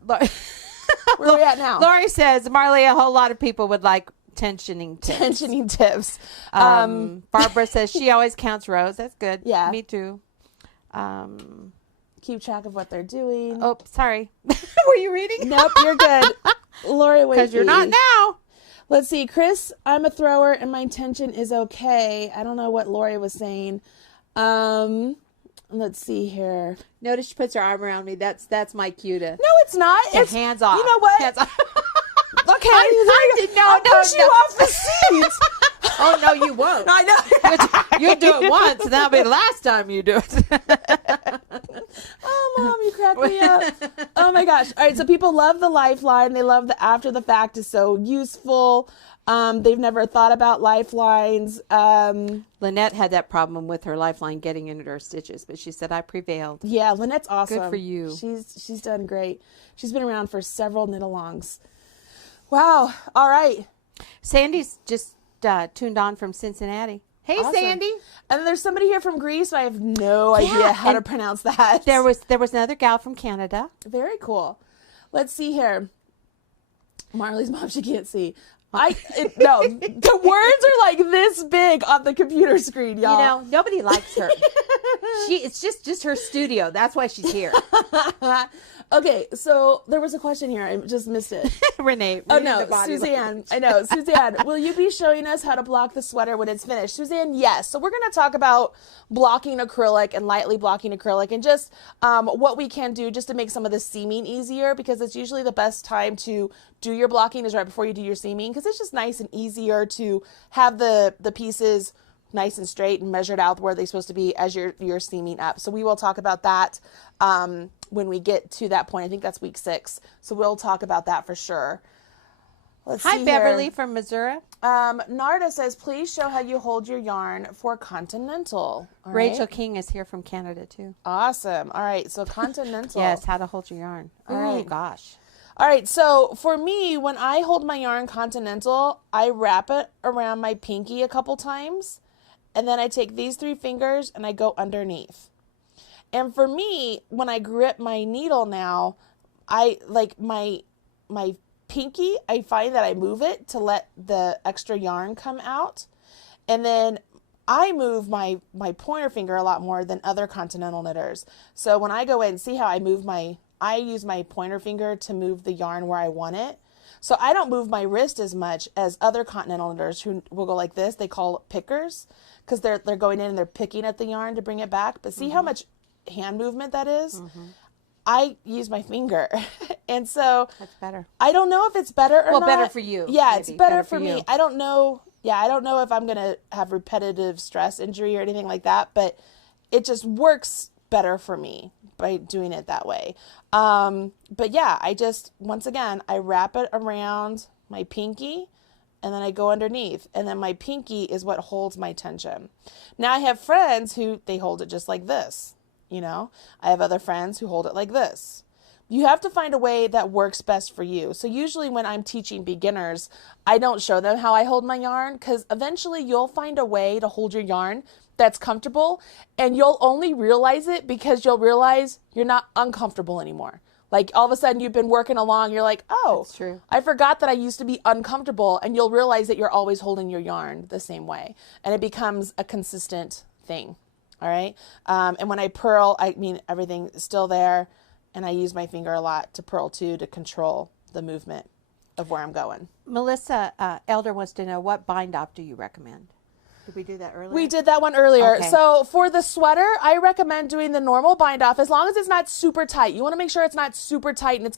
we at now? Lori says, Marley, a whole lot of people would like tensioning tips. Barbara says she always counts rows. That's good. Yeah. Me too. Keep track of what they're doing. Oh, sorry. Were you reading? Nope, you're good. Lori, wait. Because you're not now. Let's see. Chris, I'm a thrower and my tension is okay. I don't know what Lori was saying. Let's see here. Notice she puts her arm around me. That's my cue to. No, it's not. It's hands off. You know what? Hands off. Okay. I'll push you off the seat. Oh, no, you won't. I know. You'll do it once, and that'll be the last time you do it. Oh, Mom, you crack me up. Oh, my gosh. All right, so people love the Lifeline. They love the after the fact is so useful. They've never thought about lifelines. Lynette had that problem with her Lifeline getting into her stitches, but she said, I prevailed. Yeah, Lynette's awesome. Good for you. She's done great. She's been around for several knit-alongs. Wow. All right. Sandy's just tuned on from Cincinnati. Hey, awesome. Sandy. And there's somebody here from Greece. I have no idea how to pronounce that. There was another gal from Canada. Very cool. Let's see here. Marley's mom, she can't see. No, the words are like this big on the computer screen, y'all. You know, nobody likes her. It's just her studio. That's why she's here. Okay, so there was a question here. I just missed it. Renee. Oh, no, Suzanne. I know. Suzanne, will you be showing us how to block the sweater when it's finished? Suzanne, yes. So we're going to talk about blocking acrylic and lightly blocking acrylic and just what we can do just to make some of the seaming easier, because it's usually the best time to do your blocking is right before you do your seaming, because it's just nice and easier to have the pieces nice and straight and measured out where they're supposed to be as you're seaming up. So we will talk about that when we get to that point. I think that's week 6. So we'll talk about that for sure. Hi, Beverly from Missouri. Narda says, please show how you hold your yarn for Continental. All Rachel right. King is here from Canada, too. Awesome. All right. So Continental. Yes, how to hold your yarn. All right. Oh, gosh. All right. So for me, when I hold my yarn Continental, I wrap it around my pinky a couple times. And then I take these 3 fingers and I go underneath. And for me, when I grip my needle now, I like my pinky, I find that I move it to let the extra yarn come out. And then I move my pointer finger a lot more than other Continental knitters. So when I go in, see how I use my pointer finger to move the yarn where I want it. So I don't move my wrist as much as other Continental knitters who will go like this. They call it pickers, because they're going in and they're picking at the yarn to bring it back. But see how much hand movement that is? I use my finger. And so that's better. I don't know if it's better or not. Well, better for you. Yeah, maybe. It's better for me. I don't know. Yeah, I don't know if I'm going to have repetitive stress injury or anything like that, but it just works better for me by doing it that way. But yeah, once again, I wrap it around my pinky and then I go underneath, and then my pinky is what holds my tension. Now I have friends who they hold it just like this, you know. I have other friends who hold it like this. You have to find a way that works best for you. So usually when I'm teaching beginners, I don't show them how I hold my yarn, because eventually you'll find a way to hold your yarn that's comfortable, and you'll only realize it because you'll realize you're not uncomfortable anymore. Like all of a sudden you've been working along, you're like, oh, That's true. I forgot that I used to be uncomfortable, and you'll realize that you're always holding your yarn the same way, and it becomes a consistent thing. All right. And when I purl, I mean, everything is still there, and I use my finger a lot to purl too, to control the movement of where I'm going. Melissa Elder wants to know, what bind off do you recommend? Did we do that earlier? We did that one earlier. Okay. So for the sweater, I recommend doing the normal bind off, as long as it's not super tight. You want to make sure it's not super tight and it's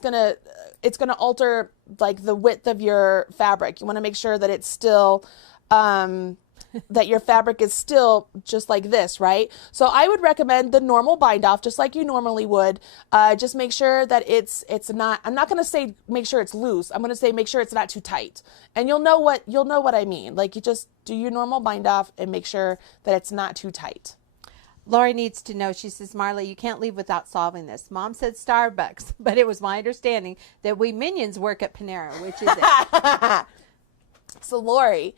gonna alter like the width of your fabric. You want to make sure that it's still that your fabric is still just like this, right? So I would recommend the normal bind off, just like you normally would. Just make sure that it's not, I'm not going to say make sure it's loose. I'm going to say make sure it's not too tight. And you'll know what I mean. Like, you just do your normal bind off and make sure that it's not too tight. Lori needs to know, she says, Marla, you can't leave without solving this. Mom said Starbucks, but it was my understanding that we minions work at Panera. Which is it? So Lori,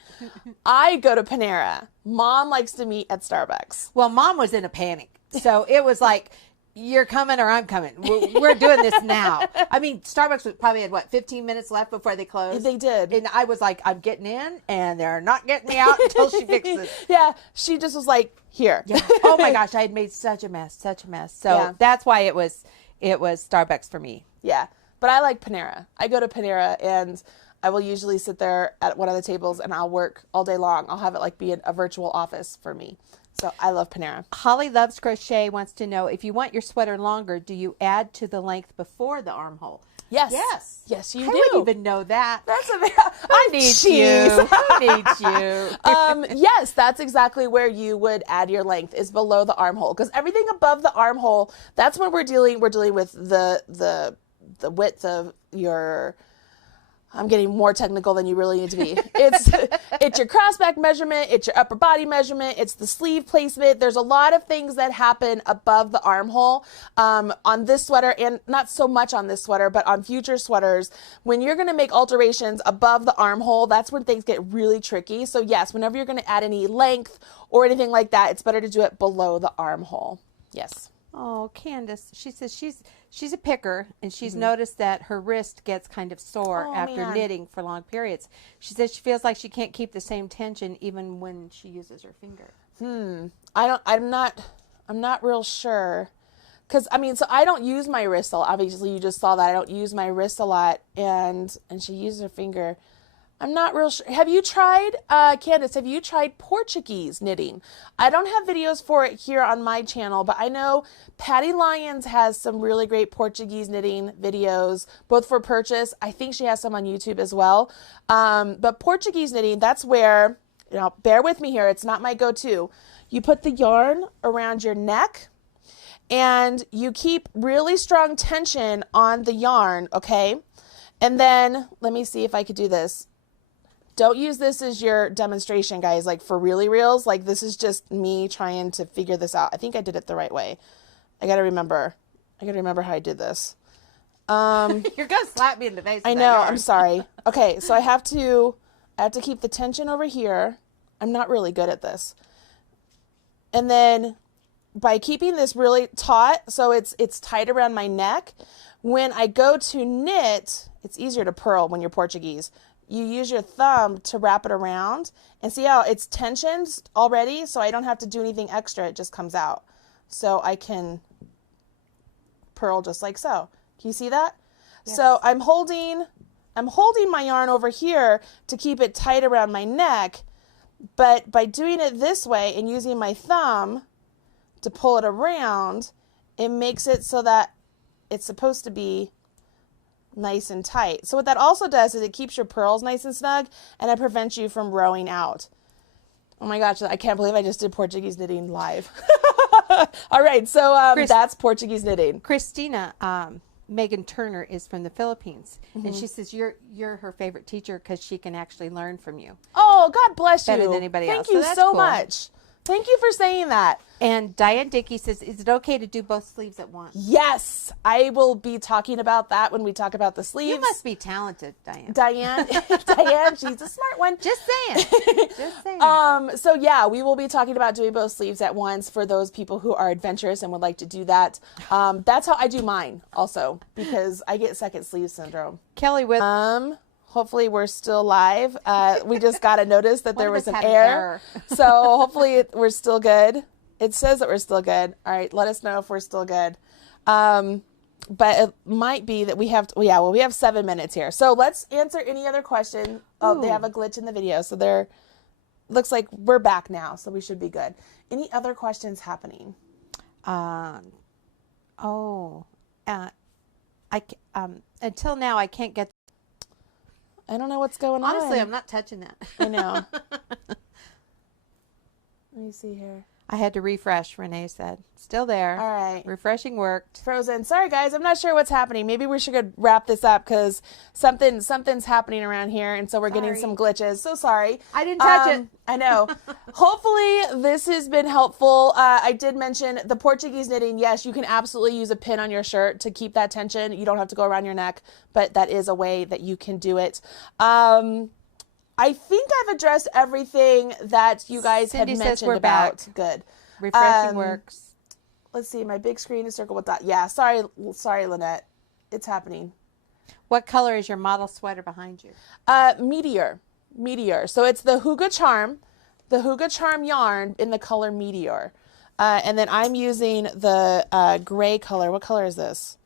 I go to Panera. Mom likes to meet at Starbucks. Well, Mom was in a panic. So it was like, you're coming or I'm coming. We're doing this now. I mean, Starbucks was probably had, 15 minutes left before they closed? They did. And I was like, I'm getting in, and they're not getting me out until she fixes it. Yeah, she just was like, here. Yeah. Oh my gosh, I had made such a mess. So that's why it was Starbucks for me. Yeah, but I like Panera. I go to Panera, and I will usually sit there at one of the tables, and I'll work all day long. I'll have it like be a virtual office for me. So I love Panera. Holly Loves Crochet wants to know, if you want your sweater longer, do you add to the length before the armhole? Yes. Yes. Yes, you I do. wouldn't even know that. That's a very... I need you. I need you. Yes, that's exactly where you would add your length, is below the armhole. Because everything above the armhole, that's when we're dealing with the width of your... I'm getting more technical than you really need to be. It's your crossback measurement, it's your upper body measurement, it's the sleeve placement. There's a lot of things that happen above the armhole on this sweater, and not so much on this sweater, but on future sweaters. When you're going to make alterations above the armhole, that's when things get really tricky. So yes, whenever you're going to add any length or anything like that, it's better to do it below the armhole. Yes. Oh, Candace, she says she's a picker, and she's noticed that her wrist gets kind of sore after knitting for long periods. She says she feels like she can't keep the same tension even when she uses her finger. I'm not real sure. Cause I mean, so I don't use my wrist a lot. Obviously you just saw that I don't use my wrist a lot, and she uses her finger. I'm not real sure. Have you tried, Candace, have you tried Portuguese knitting? I don't have videos for it here on my channel, but I know Patty Lyons has some really great Portuguese knitting videos, both for purchase. I think she has some on YouTube as well. But Portuguese knitting, that's where, bear with me here, it's not my go-to. You put the yarn around your neck, and you keep really strong tension on the yarn, okay? And then, let me see if I could do this. Don't use this as your demonstration, guys, like for really reals. Like, this is just me trying to figure this out. I think I did it the right way. I got to remember how I did this. You're going to slap me in the face. I know. I'm sorry. Okay. So I have to keep the tension over here. I'm not really good at this. And then by keeping this really taut, so it's tight around my neck, when I go to knit, it's easier to purl when you're Portuguese. You use your thumb to wrap it around, and see how it's tensioned already, so I don't have to do anything extra. It just comes out. So I can purl just like so. Can you see that? Yes. So I'm holding my yarn over here to keep it tight around my neck, but by doing it this way and using my thumb to pull it around, it makes it so that it's supposed to be nice and tight. So what that also does is it keeps your pearls nice and snug, and it prevents you from rowing out. Oh my gosh, I can't believe I just did Portuguese knitting live. All right, so that's Portuguese knitting. Christina Megan Turner is from the Philippines, and she says you're her favorite teacher because she can actually learn from you. Oh, God bless you. Better than anybody else. Thank you that's so cool. much. Thank you for saying that. And Diane Dickey says, is it okay to do both sleeves at once? Yes, I will be talking about that when we talk about the sleeves. You must be talented, Diane. Diane, she's a smart one. Just saying. Just saying. So yeah, we will be talking about doing both sleeves at once for those people who are adventurous and would like to do that. That's how I do mine also, because I get second sleeve syndrome. Kelly with Hopefully we're still live. We just got a notice that there was an error. error. So hopefully we're still good. It says that we're still good. All right, let us know if we're still good. But it might be that we have, we have 7 minutes here. So let's answer any other question. Oh, they have a glitch in the video. So looks like we're back now. So we should be good. Any other questions happening? Until now, I can't get. I don't know what's going on. Honestly, I'm not touching that. I know. Let me see here. I had to refresh, Renee said. Still there. All right. Refreshing worked. Frozen. Sorry, guys. I'm not sure what's happening. Maybe we should wrap this up because something's happening around here, and so we're getting some glitches. So sorry. I didn't touch it. I know. Hopefully, this has been helpful. I did mention the Portuguese knitting. Yes, you can absolutely use a pin on your shirt to keep that tension. You don't have to go around your neck, but that is a way that you can do it. I think I've addressed everything that you guys Cindy had says mentioned we're about. back. Good. Refreshing works. Let's see. My big screen is circled with that. Yeah. Sorry, Lynette. It's happening. What color is your model sweater behind you? Meteor. So it's the Hygge Charm yarn in the color Meteor. And then I'm using the gray color. What color is this?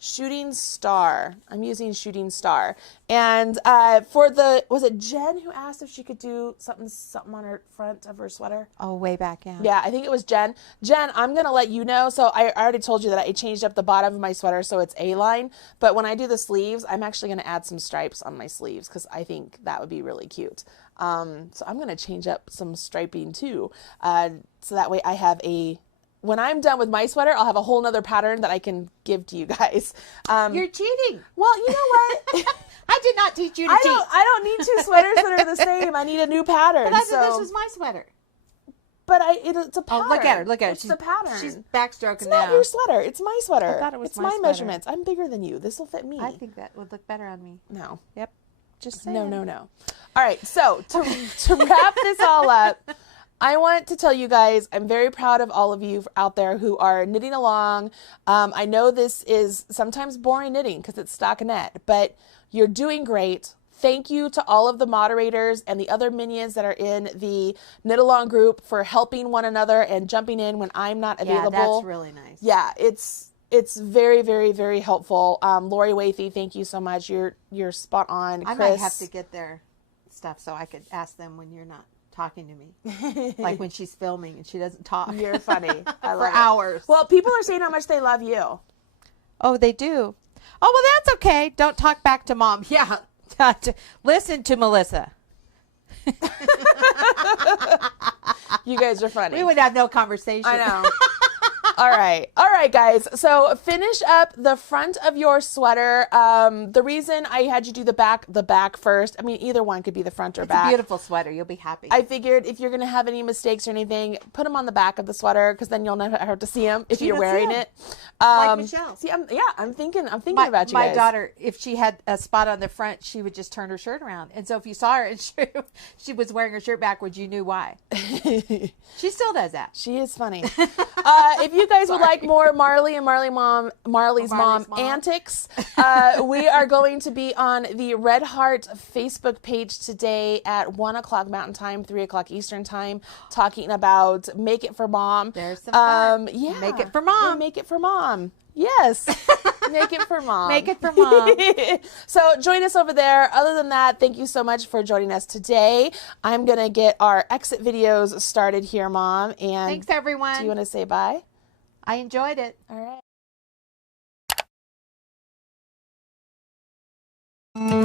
Shooting Star. I'm using Shooting Star. And was it Jen who asked if she could do something on her front of her sweater? Oh, way back, yeah. Yeah, I think it was Jen. Jen, I'm going to let you know. So I already told you that I changed up the bottom of my sweater so it's A-line. But when I do the sleeves, I'm actually going to add some stripes on my sleeves because I think that would be really cute. So I'm going to change up some striping too. So that way I have when I'm done with my sweater, I'll have a whole nother pattern that I can give to you guys. You're cheating. Well, you know what? I did not teach you to cheat. I don't need two sweaters that are the same. I need a new pattern. But I said this was my sweater. But it's a pattern. Oh, look at her. Look at her. It's a pattern. She's backstroking It's not your sweater. It's my sweater. I thought it was it's my my sweater. measurements. I'm bigger than you. This will fit me. I think that would look better on me. No. Yep. Just saying. No. All right. So to wrap this all up, I want to tell you guys, I'm very proud of all of you out there who are knitting along. I know this is sometimes boring knitting because it's stockinette, but you're doing great. Thank you to all of the moderators and the other minions that are in the knit along group for helping one another and jumping in when I'm not available. Yeah, that's really nice. Yeah, it's very, very, very helpful. Lori Wathy, thank you so much. You're spot on. I might have to get their stuff so I could ask them when you're not talking to me, like when she's filming and she doesn't talk. You're funny. For hours. Well, people are saying how much they love you. Oh, they do. Oh, well, that's okay. Don't talk back to Mom. Yeah. Listen to Melissa. You guys are funny. We would have no conversation. I know. All right, guys. So finish up the front of your sweater. The reason I had you do the back first, I mean, either one could be the front or back. It's a beautiful sweater. You'll be happy. I figured if you're going to have any mistakes or anything, put them on the back of the sweater because then you'll never have to see them if you're wearing it. Like Michelle. See, I'm thinking about you guys. My daughter, if she had a spot on the front, she would just turn her shirt around. And so if you saw her and she was wearing her shirt backwards, you knew why. She still does that. She is funny. If you guys would like more Marley and Marley's mom antics, we are going to be on the Red Heart Facebook page today at 1 o'clock Mountain Time, 3 o'clock Eastern Time, talking about Make It for Mom. There's some fun. Yeah. Make it for Mom. Yeah, make it for Mom. Yes. Make it for Mom. Make it for Mom. So join us over there. Other than that, thank you so much for joining us today. I'm going to get our exit videos started here, Mom. And thanks, everyone. Do you want to say bye? I enjoyed it. All right.